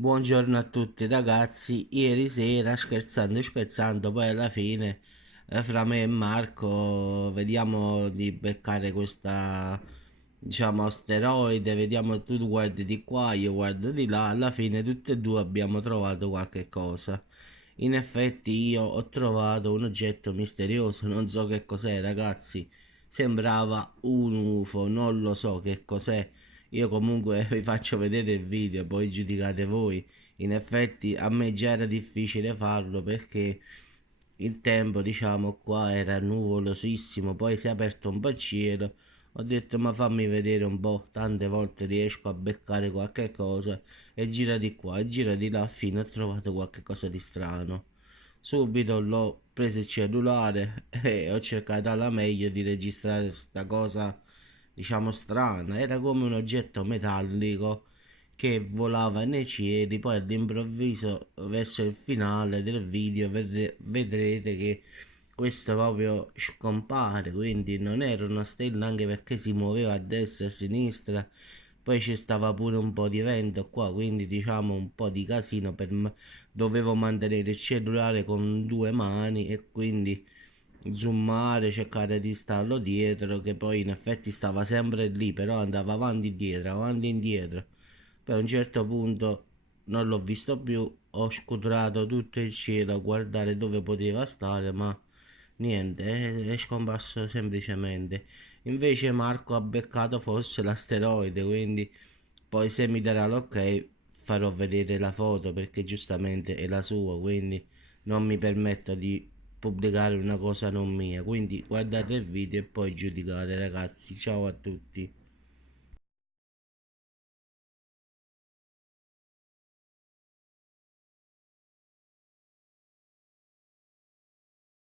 Buongiorno a tutti ragazzi, ieri sera scherzando, poi alla fine fra me e Marco vediamo di beccare questa, diciamo, asteroide, vediamo tu guardi di qua, io guardo di là, alla fine tutti e due abbiamo trovato qualche cosa. In effetti io ho trovato un oggetto misterioso, non so che cos'è ragazzi, sembrava un UFO, non lo so che cos'è. Io comunque vi faccio vedere il video, poi giudicate voi. In effetti a me già era difficile farlo perché il tempo, diciamo, qua era nuvolosissimo, poi si è aperto un po' il cielo. Ho detto ma fammi vedere un po', tante volte riesco a beccare qualche cosa e gira di qua e gira di là fino a trovato qualche cosa di strano. Subito l'ho preso il cellulare e ho cercato alla meglio di registrare sta cosa, diciamo, strana. Era come un oggetto metallico che volava nei cieli, poi all'improvviso, verso il finale del video, vedrete che questo proprio scompare, quindi non era una stella anche perché si muoveva a destra e a sinistra. Poi ci stava pure un po' di vento qua, quindi diciamo un po' di casino dovevo mantenere il cellulare con due mani e quindi zoomare, cercare di starlo dietro, che poi in effetti stava sempre lì, però andava avanti e indietro. Poi a un certo punto non l'ho visto più, ho scuturato tutto il cielo a guardare dove poteva stare, ma niente, è scomparso semplicemente. Invece Marco ha beccato forse l'asteroide, quindi poi se mi darà l'ok farò vedere la foto perché giustamente è la sua, quindi non mi permetto di pubblicare una cosa non mia. Quindi guardate il video e poi giudicate ragazzi. Ciao a tutti.